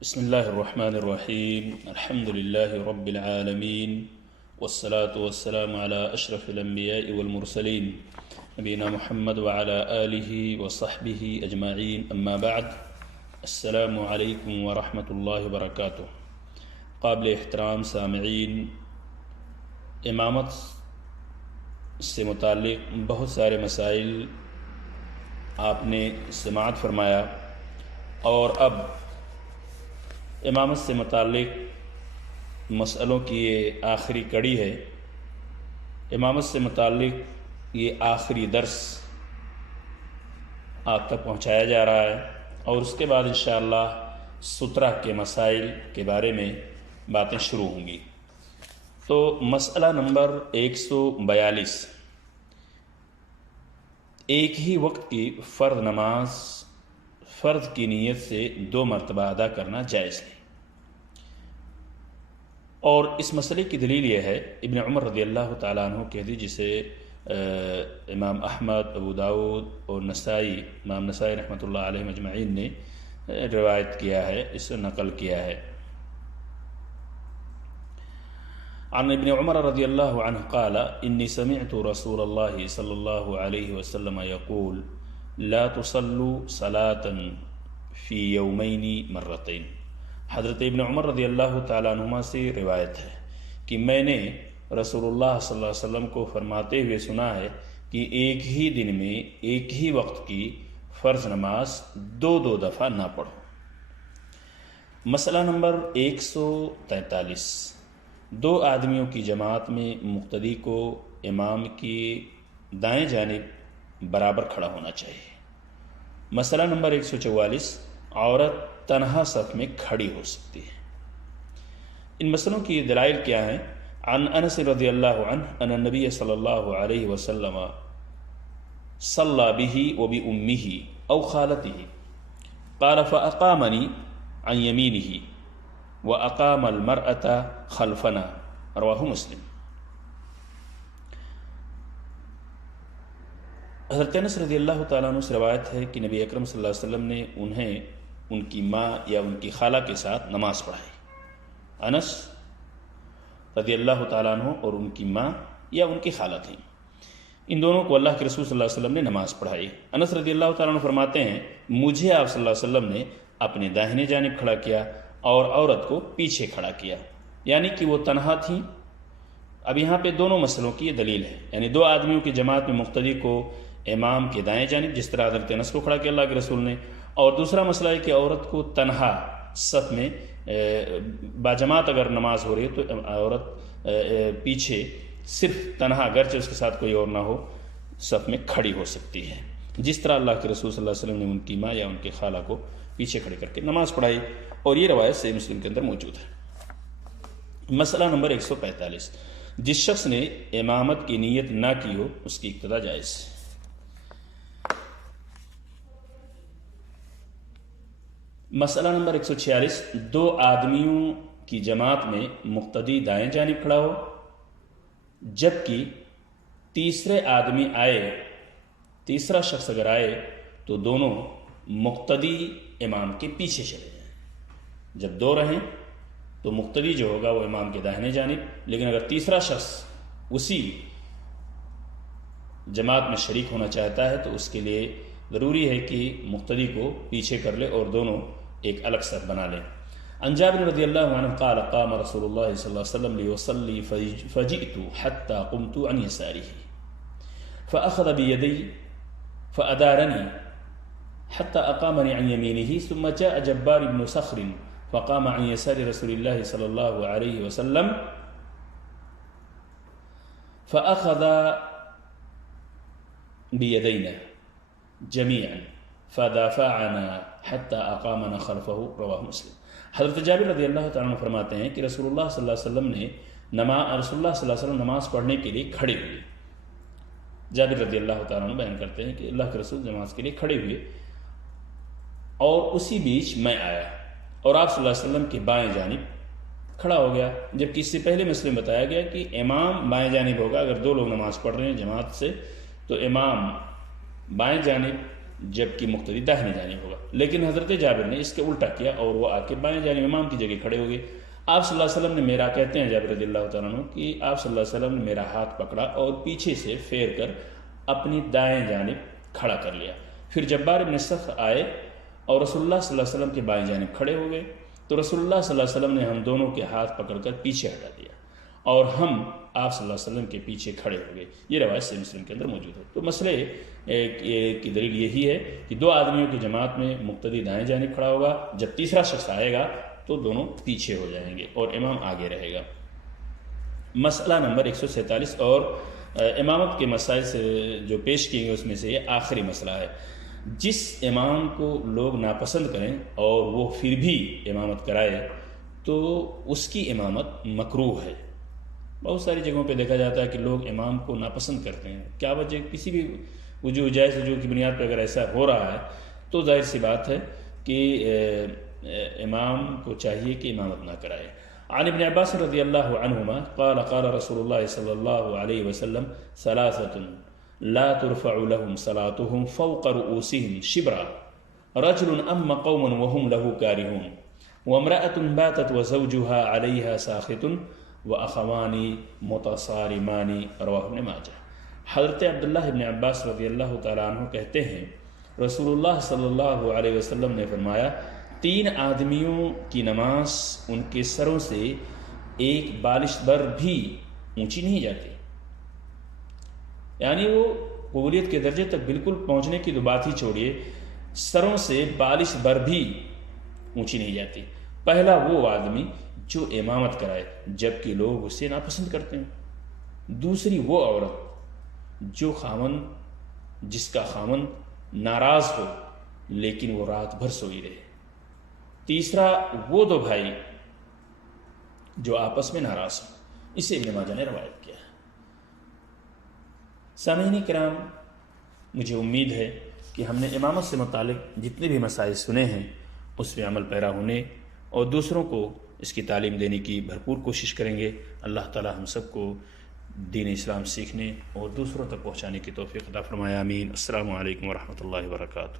بسم اللہ الرحمن الرحیم الحمد للہ رب العالمین والصلاة والسلام علی اشرف الانبیاء والمرسلین نبینا محمد وعلی آلہ وصحبہ اجمعین اما بعد السلام علیکم ورحمۃ اللہ وبرکاتہ۔ قابل احترام سامعین، امامت سے متعلق بہت سارے مسائل آپ نے سماعت فرمایا، اور اب امامت سے متعلق مسئلوں کی یہ آخری کڑی ہے۔ امامت سے متعلق یہ آخری درس آپ تک پہنچایا جا رہا ہے، اور اس کے بعد انشاءاللہ سترہ کے مسائل کے بارے میں باتیں شروع ہوں گی۔ تو مسئلہ نمبر 142، ایک ہی وقت کی فرض نماز فرض کی نیت سے 2 مرتبہ ادا کرنا جائز ہے۔ اور اس مسئلے کی دلیل یہ ہے ابن عمر رضی اللہ تعالیٰ عنہ کے حدیث، جسے امام احمد، ابو داود اور امام نسائی رحمۃ اللہ علیہ مجمعین نے روایت کیا ہے، اسے نقل کیا ہے۔ عن ابن عمر رضی اللہ عنہ قال انی سمعت رسول اللہ صلی اللہ علیہ وسلم یقول لا تصلوا صلاة فی یومین مرتین۔ حضرت ابن عمر رضی اللہ تعالیٰ عنہما سے روایت ہے کہ میں نے رسول اللہ صلی اللہ علیہ وسلم کو فرماتے ہوئے سنا ہے کہ ایک ہی دن میں ایک ہی وقت کی فرض نماز 2 دفعہ نہ پڑھو۔ مسئلہ نمبر 143، 2 آدمیوں کی جماعت میں مقتدی کو امام کی دائیں جانب برابر کھڑا ہونا چاہیے۔ مسئلہ نمبر 144، عورت تنہا صف میں کھڑی ہو سکتی ہے۔ ان مسئلوں کی دلائل کیا ہیں؟ عن انس رضی اللہ عنہ ان النبی صلی اللہ علیہ وسلم صلی بہ وبأمہ او خالتہ قال فاقامنی عن یمینہ واقام المرأة خلفنا، رواہ مسلم۔ حضرت انس رضی اللہ تعالیٰ عنہ سے روایت ہے کہ نبی اکرم صلی اللہ علیہ وسلم نے انہیں ان کی ماں یا ان کی خالہ کے ساتھ نماز پڑھائی۔ انس رضی اللہ تعالیٰ عنہ اور ان کی ماں یا ان کی خالہ تھیں، ان دونوں کو اللہ کے رسول صلی اللہ علیہ وسلم نے نماز پڑھائی۔ انس رضی اللہ تعالیٰ عنہ فرماتے ہیں مجھے آپ صلی اللہ علیہ وسلم نے اپنے داہنے جانب کھڑا کیا اور عورت کو پیچھے کھڑا کیا، یعنی کہ وہ تنہا تھیں۔ اب یہاں پہ دونوں مسئلوں کی یہ دلیل ہے، یعنی 2 آدمیوں کی جماعت میں مقتدی کو امام کے دائیں جانب، جس طرح حضرت انس کو کھڑا کیا اللہ کے رسول نے، اور دوسرا مسئلہ ہے کہ عورت کو تنہا صف میں باجماعت اگر نماز ہو رہی ہے تو عورت پیچھے صرف تنہا، اگرچہ اس کے ساتھ کوئی اور نہ ہو، صف میں کھڑی ہو سکتی ہے، جس طرح اللہ کے رسول صلی اللہ علیہ وسلم نے ان کی ماں یا ان کی خالہ کو پیچھے کھڑے کر کے نماز پڑھائی، اور یہ روایت صحیح مسلم کے اندر موجود ہے۔ مسئلہ نمبر 145، جس شخص نے امامت کی نیت نہ کی ہو اس کی اقتداء جائز۔ مسئلہ نمبر 146، 2 آدمیوں کی جماعت میں مقتدی دائیں جانب کھڑا ہو، جبکہ تیسرا شخص اگر آئے تو دونوں مقتدی امام کے پیچھے چلے جائیں۔ جب 2 رہیں تو مقتدی جو ہوگا وہ امام کے داہنے جانب، لیکن اگر تیسرا شخص اسی جماعت میں شریک ہونا چاہتا ہے تو اس کے لیے ضروری ہے کہ مقتدی کو پیچھے کر لے اور دونوں ایک الگ صف بنا لیں۔ عن جابر رضی اللہ عنہ قال قام رسول اللہ صلی اللہ علیہ وسلم لیصلی فجئت حتى قمت عن يساره فأخذ بيدي فأدارني حتى أقامني عن يمينه ثم جاء جبار بن صخر فقام عن يسار رسول الله صلى الله عليه وسلم فأخذ بيدينا جميعا فدافعنا حتى اقامنا خلفه، رواہ مسلم۔ حضرت جابر رضی اللہ تعالیٰ عنہ فرماتے ہیں کہ رسول اللہ صلی اللہ علیہ وسلم نے رسول اللہ صلی اللہ علیہ وسلم نماز پڑھنے کے لیے کھڑے ہوئے۔ جابر رضی اللہ تعالیٰ عنہ بیان کرتے ہیں کہ اللہ کے رسول نماز کے لیے کھڑے ہوئے، اور اسی بیچ میں آیا اور آپ صلی اللہ علیہ وسلم کے بائیں جانب کھڑا ہو گیا، جبکہ اس سے پہلے مسئلے میں بتایا گیا کہ امام بائیں جانب ہوگا۔ اگر 2 لوگ نماز پڑھ رہے ہیں جماعت سے تو امام بائیں جانب جبکہ مقتدی داہنی جانب ہوگا۔ لیکن حضرت جابر نے اس کے الٹا کیا اور وہ آ کے بائیں جانب امام کی جگہ کھڑے ہو گئے۔ آپ صلی اللہ علیہ وسلم نے میرا، کہتے ہیں جابر رضی اللہ تعالیٰ عنہ کہ آپ صلی اللہ علیہ وسلم نے میرا ہاتھ پکڑا اور پیچھے سے پھیر کر اپنی دائیں جانب کھڑا کر لیا۔ پھر جبار بن سخر آئے اور رسول اللہ صلی اللہ علیہ وسلم کے بائیں جانب کھڑے ہو گئے، تو رسول اللہ صلی اللہ علیہ وسلم نے ہم دونوں کے ہاتھ پکڑ کر پیچھے ہٹا دیا اور ہم آپ صلی اللہ علیہ وسلم کے پیچھے کھڑے ہو گئے۔ یہ روایت صحیح مسلم کے اندر موجود ہے۔ تو مسئلے کی دلیل یہی ہے کہ دو آدمیوں کی جماعت میں مقتدی دائیں جانب کھڑا ہوگا، جب تیسرا شخص آئے گا تو دونوں پیچھے ہو جائیں گے اور امام آگے رہے گا۔ مسئلہ نمبر 147 اور امامت کے مسائل سے جو پیش کیے گئے اس میں سے یہ آخری مسئلہ ہے۔ جس امام کو لوگ ناپسند کریں اور وہ پھر بھی امامت کرائے تو اس کی امامت مکروہ ہے۔ بہت ساری جگہوں پہ دیکھا جاتا ہے کہ لوگ امام کو ناپسند کرتے ہیں، کیا وجہ؟ کسی بھی وجوہ جائز وجوہ کی بنیاد پہ اگر ایسا ہو رہا ہے تو ظاہر سی بات ہے کہ امام کو چاہیے کہ امامت نہ کرائے۔ عن ابن عباس رضی اللہ عنہما قال قال رسول اللہ صلی اللہ علیہ وسلم ثلاثة لا ترفع لهم صلاتهم فوق رؤوسهم شبرا رجل أم قوم وهم له كارهون وامرأة باتت وزوجها عليها ساخط وأخوان متصارمان رواہ ابن ماجہ۔ حضرت عبداللہ ابن عباس رضی اللہ تعالیٰ عنہ کہتے ہیں رسول اللہ صلی اللہ علیہ وسلم نے فرمایا، 3 آدمیوں کی نماز ان کے سروں سے ایک بالش بر بھی اونچی نہیں جاتی، یعنی وہ قبولیت کے درجے تک بالکل پہنچنے کی تو بات ہی چھوڑیے، سروں سے بالش بر بھی اونچی نہیں جاتی۔ پہلا وہ آدمی جو امامت کرائے جبکہ لوگ اسے ناپسند کرتے ہیں، دوسری وہ عورت جو جس کا خاوند ناراض ہو لیکن وہ رات بھر سوئی رہے، تیسرا وہ 2 بھائی جو آپس میں ناراض ہوں۔ اسے ابن ماجہ نے روایت کیا ہے۔ سامعین کرام، مجھے امید ہے کہ ہم نے امامت سے متعلق جتنے بھی مسائل سنے ہیں اس پہ عمل پیرا ہونے اور دوسروں کو اس کی تعلیم دینے کی بھرپور کوشش کریں گے۔ اللہ تعالی ہم سب کو دین اسلام سیکھنے اور دوسروں تک پہنچانے کی توفیق عطا فرمائے، آمین۔ السلام علیکم ورحمۃ اللہ وبرکاتہ۔